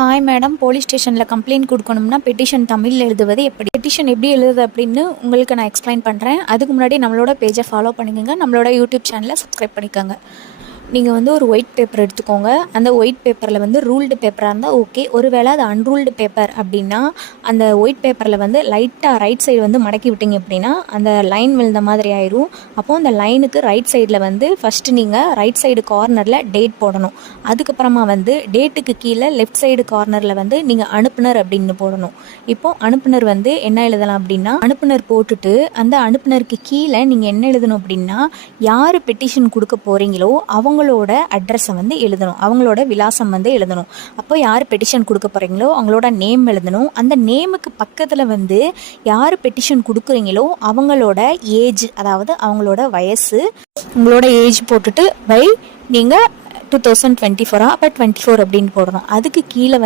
Hi madam, police ஸ்டேஷனில் complaint கொடுக்கணும்னா petition தமிழில் எழுதுவது எப்படி? பெட்டிஷன் எப்படி எழுதுவது அப்படின்னு உங்களுக்கு நான் எக்ஸ்பிளைன் பண்ணுறேன். அதுக்கு முன்னாடி நம்மளோட பேஜை ஃபாலோ பண்ணிக்கோங்க, நம்மளோட யூடியூப் சேனலை சப்ஸ்கிரைப் பண்ணிக்கோங்க. நீங்கள் ஒரு ஒயிட் பேப்பர் எடுத்துக்கோங்க. அந்த ஒயிட் பேப்பரில் ரூல்டு பேப்பராக இருந்தால் ஓகே. ஒருவேளை அது அன்ரூல்டு பேப்பர் அப்படின்னா அந்த ஒயிட் பேப்பரில் லைட்டாக ரைட் சைடு மடக்கி விட்டீங்க அப்படின்னா அந்த லைன் விழுந்த மாதிரி ஆயிரும். அப்போது அந்த லைனுக்கு ரைட் சைடில் ஃபஸ்ட்டு நீங்கள் ரைட் சைடு கார்னரில் டேட் போடணும். அதுக்கப்புறமா டேட்டுக்கு கீழே லெஃப்ட் சைடு கார்னரில் நீங்கள் அனுப்புனர் அப்படின்னு போடணும். இப்போது அனுப்புனர் என்ன எழுதலாம் அப்படின்னா, அனுப்புனர் போட்டுட்டு அந்த அனுப்புனருக்கு கீழே நீங்கள் என்ன எழுதணும் அப்படின்னா, யார் பெட்டிஷன் கொடுக்க போகிறீங்களோ அவங்களோட அட்ரஸை எழுதணும், அவங்களோட விலாசம் எழுதணும். அப்போ யார் பெட்டிஷன் கொடுக்க போகிறீங்களோ அவங்களோட நேம் எழுதணும். அந்த நேமுக்கு பக்கத்தில் யார் பெட்டிஷன் கொடுக்குறீங்களோ அவங்களோட ஏஜ், அதாவது அவங்களோட வயசு, உங்களோட ஏஜ் போட்டுட்டு நீங்கள் 2024 அப்போ 24 அப்படின்னு போடணும். அதுக்கு கீழே